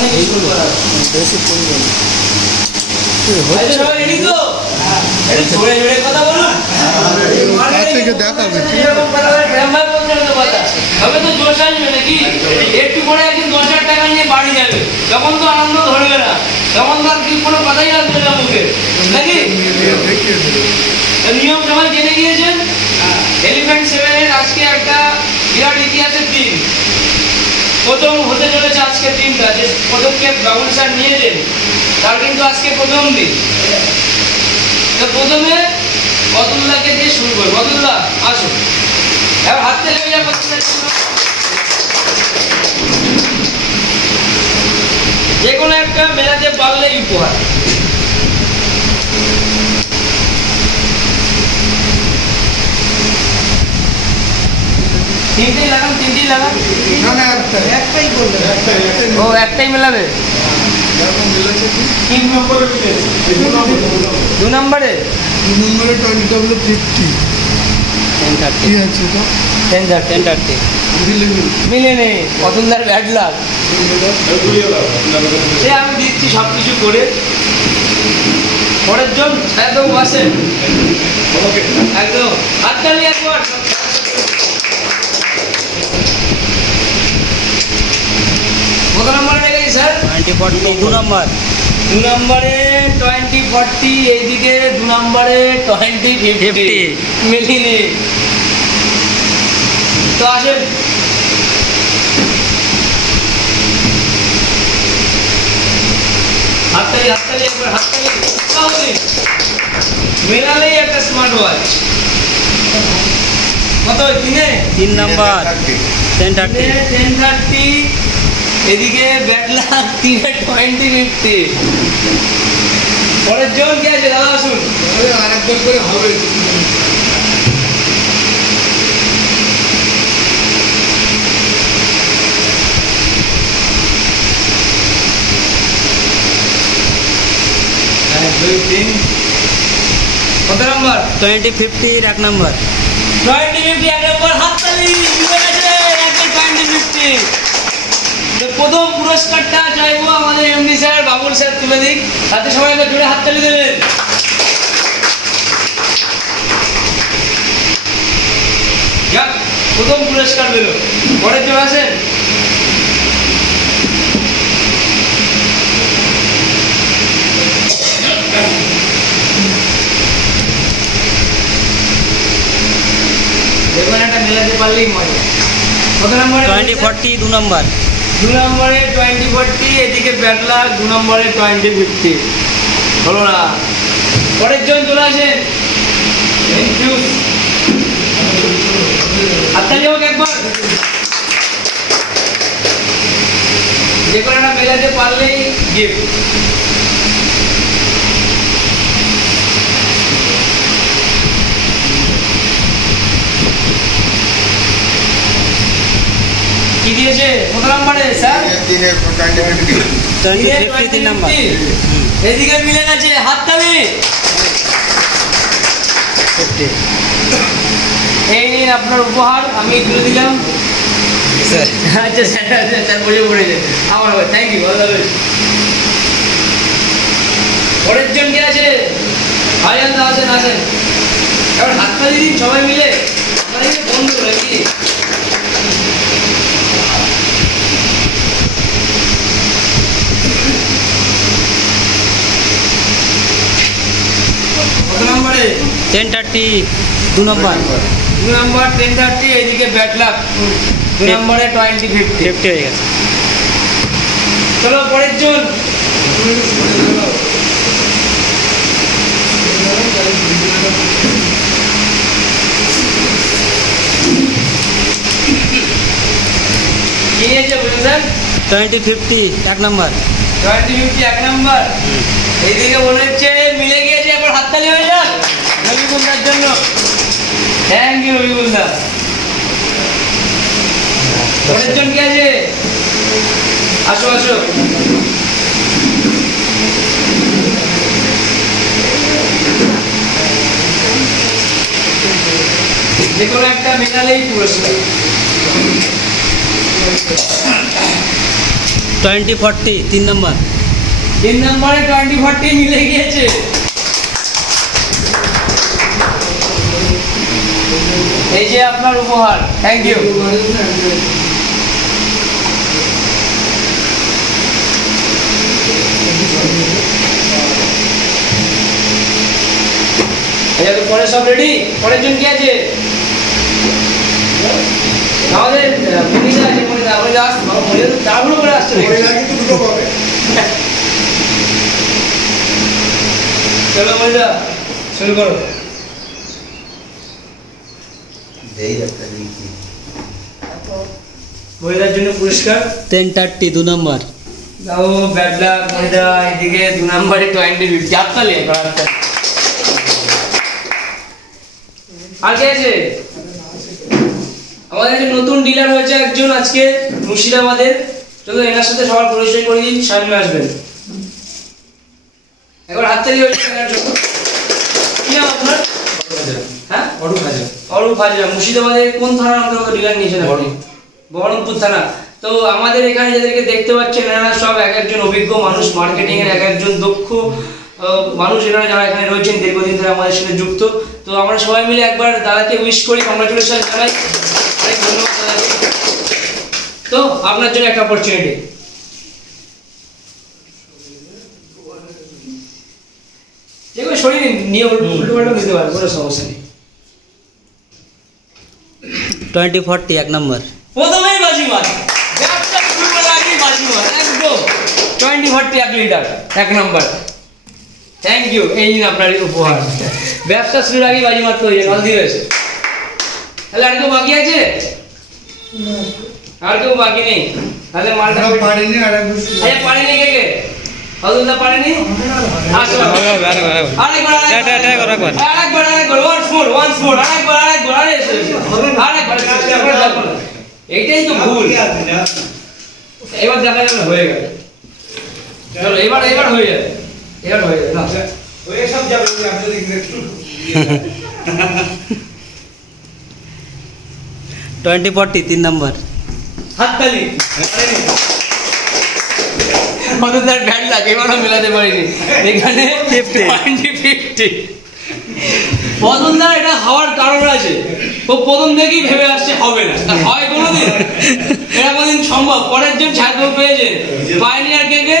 থেকে শুরু করা বেশি পরিমাণ সবাই রেডি তো? একটু জোরে জোরে কথা বলুন। থেকে দেখাবে তবে তো জোশ আসবে নাকি? একটু পরে একদিন 10,000 টাকা নিয়ে বাড়ি যাবে, তখন তো আনন্দ ধরবে না, তখন তো আর কি কোনো কথাই আসবে না মুখে নাকি? নিয়ম সবাই জেনে গিয়েছেন। এলিফ্যান্ট 7-এর আজকে একটা বিরাট ইতিহাসের দিন। প্রথম হতে চলেছে আজকে দিনটা, যে পদক্ষেপ বাবুল স্যার নিয়েছেন তার কিন্তু আজকে প্রথম দিন। তো প্রথমে বদুল্লাহকে দিয়ে শুরু করবো। বদুল্লাহ আসো, এবার হাত থেকে লেগে যাবো যে কোনো একটা মেলাতে পারলে উপহার। তিনটেই লাগান, তিনটেই লাগান। ও একটাই মেলাবে। দু নম্বরে 10:30 মিলে নেই অতুলদার ব্যাড লাগ। সে আমি দিচ্ছি সব কিছু করে। পরের জন একদম বসে, একদম হাততালি একবার। কত নম্বরে লেগেছি স্যার? 20-40 2 নম্বর। 2 নম্বরে 20-40, এইদিকে 2 নম্বরে 20-50 মিলিনি। তো আসেন হাততালি, হাততালি একবার, হাততালি। মেলালেই একটা স্মার্ট ওয়াচ। কত? 3 নম্বর 10:30। এদিকে ব্যাড লাক 3-20-50। পরের জন কে আছে দাদা? আসুন আরেকবার করে হবে। কত নম্বর? 20-50 1 নম্বর। 20-50 1 নম্বর। হাততালি মিলে গেছে। 20-50 প্রথম পুরস্কারটা চাইবো আমাদের এমডি স্যার বাবুল স্যার তুলে দিক, তাতে সবাই একটা জোরে হাততালি দেবেন। যাক, প্রথম পুরস্কার পেল। পরে চলে আসেন। দেখবেন একটা মেলাতে পারলেই মজা। কত নম্বরে? 20-40 2 নম্বর। 2 নম্বরে 20-40, এদিকে ব্যাড লাক। 2 নম্বরে 20-50 হলো না। পরের জন চলে আসেন। হাততালি হোক একবার। যে কোনো একটা মেলাতে পারলেই গিফট। কি দিয়েছে? কত নম্বরে স্যার? 20-50 3 নম্বর। এদিকে মিলে গেছে, হাততালি। এই নিন আপনার উপহার, আমি তুলে দিলাম। আচ্ছা স্যার, স্যার বুঝে পড়েছে আমার। Thank you. পরের জন কে আছে? ভাইজান তো আসেন, আসেন। এবার হাততালি দিন সবাই মিলে। আমরা এই বন্ধু নাকি? কত নম্বরে? 10:30 2 নম্বর। 2 নম্বর 10:30, এদিকে ব্যাড লাক। 2 নম্বরে 20-50 হয়ে গেছে। চলো পরের জন। কি আছে বলুন স্যার? 20-50 1 নম্বর। 20-50 1 নম্বর। এইদিকে মনে হচ্ছে মিলে গিয়েছে। এবার হাততালি হয়ে যাক রবিকুন্দার জন্য। থ্যাংক ইউ রবিকুন্দা। পরের জন কি আছে? আসো আসো। যে কোনো একটা মেলালেই পুরস্কার। 20-40 3 নম্বর। 3 নম্বরে 20-40 মিলে গিয়েছে। এই যে আপনার উপহার, থ্যাংক ইউ। পরে সব রেডি? পরের জন কি আছে? আমাদের মনিদা আছে, মনিদা তাড়াহুড়ো করে আসছে। চলো মনিদা শুরু করো। মনিদার জন্য পুরস্কার 10-30 2 নম্বর। দাও ব্যাড লাক মনিদা। এদিকে 2 নম্বরে 20-50 আপনালে করাতে। আর কে আছে? আমাদের যে নতুন ডিলার হয়েছে একজন আজকে মুর্শিদাবাদের, চলো এনার সাথে সবার পরিচয় করে দিন, সামনে আসবেন। একবার হাততালি হয়েছে এনার জন্য। কি নাম আপনার? হ্যাঁ, অরূপ হাজরা। মুর্শিদাবাদের কোন থানার অন্তর্গত ডিলার নিয়েছেন আপনি? বহরমপুর থানা। তো আমাদের এখানে যাদেরকে দেখতে পাচ্ছেন এনারা সব এক একজন অভিজ্ঞ মানুষ, মার্কেটিং এর এক একজন দক্ষ মানুষ, এনারা যারা এখানে রয়েছেন দীর্ঘদিন ধরে আমাদের সাথে যুক্ত। তো আমরা সবাই মিলে একবার দাদাকে উইশ করি, কংগ্রাচুলেশন জানাই। অনেক ধন্যবাদ দাদাকে। তো আপনার জন্য একটা অপরচুনিটি। যেগুলো শরীর নিয়ে উল্টো পাল্টা দিতে পারে, কোনো সমস্যা নেই। 20-40 1 নম্বর। প্রথমেই বাজিমাত, ব্যবসা শুরু করার আগেই বাজিমাত, একদম 20-40 1 লিটার 1 নম্বর। Thank you. এই নিন আপনার উপহার। ব্যবসা শুরুর আগেই বাজিমাত তো জলদি হয়েছে। তাহলে আর কেউ বাকি আছে? আর কেউ বাকি নেই? তাহলে মালটা পারেনি। আরে পারেনি কে কে? হজুরদা পারেনি? আসো আরেকবার once more আরেকবার আরে আরেকবার। এইটাই তো ভুল। এবার দেখা যাবে হয়ে গেল। চলো এবার হয়ে যাবে। এবার হয়ে যাবে না ওই সব যাবে। আমি তো দেখি 20-40 3 নম্বর। হাততালি। হজুরদার ব্যাড লাক, এবারও মেলাতে পারিনি। এখানে 20-50। হজুরদার এটা হওয়ার কারণ আছে। ও প্রথম থেকেই ভেবে আসছে হবে না, হয় কোনোদিন? এটা কোনোদিন সম্ভব? পরের জন ছাত্র পেয়েছেন, পায়নি। আর কে কে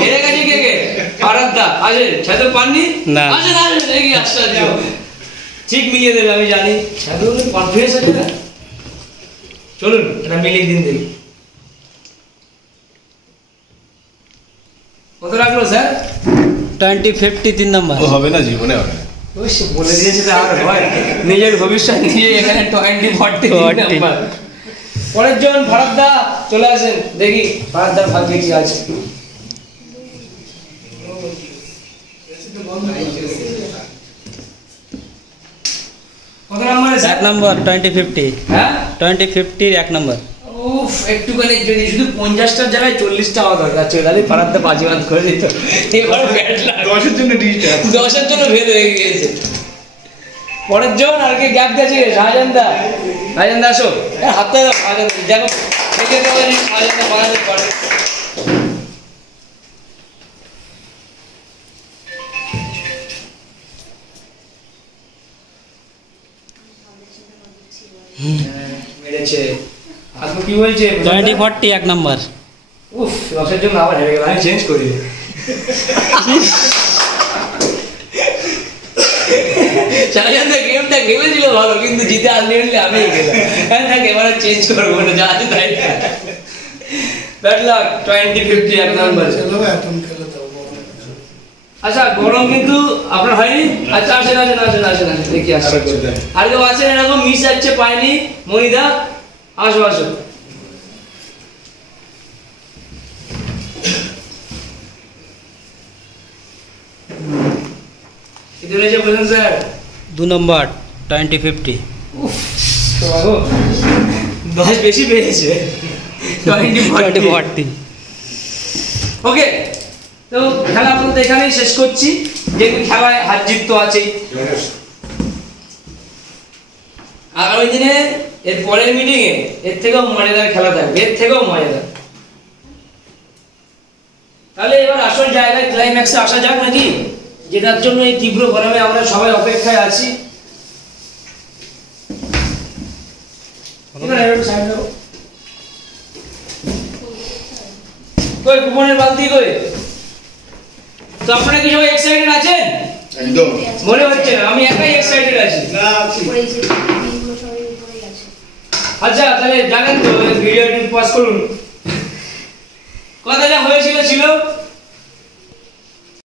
হেরে গেছে? কে কে? আরাধ্যা আছে, ছাত্র পাননি? না। আসেন আসেন, এগিয়ে আশ্চর্য। ঠিক মিলিয়ে দেবে আমি জানি, ছাত্রদের কনফিডেন্স আছে না। চলুন এটা মিলিয়ে দিন দেখি। কত রাখলো স্যার? 20-50 3 নম্বর। হবে না, জীবনে হবে না। ওই সে বলে দিয়েছে তো আর হয়? নিজের ভবিষ্যৎ নিজে এখানে 20-40 নাম্বার। পরের জন ভারতদা চলে আসেন, দেখি ভারতদার ভাগ্যে কি আছে। কত নম্বরে স্যার? 1 নম্বর 20-50। হ্যাঁ 20-50 1 নম্বর। উফ, একটুখানি যদি শুধু 50টার জায়গায় 40টা হওয়া দরকার ছিল, তাহলে ভারতদা বাজিবাদ করে দিত। এবার ব্যাড লাক। 10-এর জন্য ডিজিটাল, 10-এর জন্য ভেদ হয়ে গিয়েছে। পরের জন আর কে গ্যাপ গেছে? শাহজাহানদা, শাহজাহানদা আসো। হাতটা দাও শাহজাহানদা, দেখো দেখে দেওয়া শাহজাহানদা বানাতে পারে। মেরেছে। আজকে কি বলছে? 20-40 1 নম্বর। উফ, 10-এর জন্য আবার হেরে গেল। আমি চেঞ্জ করি। শাহজাহানদা গেমটা খেলেছিল ভালো, কিন্তু জিতে আলটিমেটলি আমি গেলাম। হ্যাঁ, এবারে চেঞ্জ করবো না, যা আছে তাই। Bad luck. 20-50 1 নম্বর। আচ্ছা, গরম কিন্তু আপনার হয়নি? আচ্ছা, আসেন আসেন আসেন আসেন আসেন, দেখি আসেন। আর কেউ আছেন এরকম মিস যাচ্ছে, পায়নি? মনিদা আসো আসো। কিতনে রয়েছে বলুন স্যার? 2 নম্বর 20-50। উফ, তো বাবু 10 বেশি পেয়েছে। 20-40। ওকে, তো খেলা আপাতত এখানেই শেষ করছি। যেহেতু খেলায় হার জিত তো আছেই। আগামী দিনে এর পরের মিটিংয়ে এর থেকেও মজাদার খেলা থাকবে, এর থেকেও মজাদার। তাহলে এবার আসল জায়গায় ক্লাইম্যাক্সে আসা যাক নাকি, যেটার জন্য এই তীব্র গরমে আমরা সবাই অপেক্ষায় আছি। কই কুপনের বালতি কই? তো আপনারা কি সবাই এক্সাইটেড আছেন? একদম। মনে হচ্ছে না, আমি একাই এক্সাইটেড আছি। আচ্ছা তাহলে জানেন তো ভিডিওটি পজ করুন। কথাটা হয়েছিল ছিল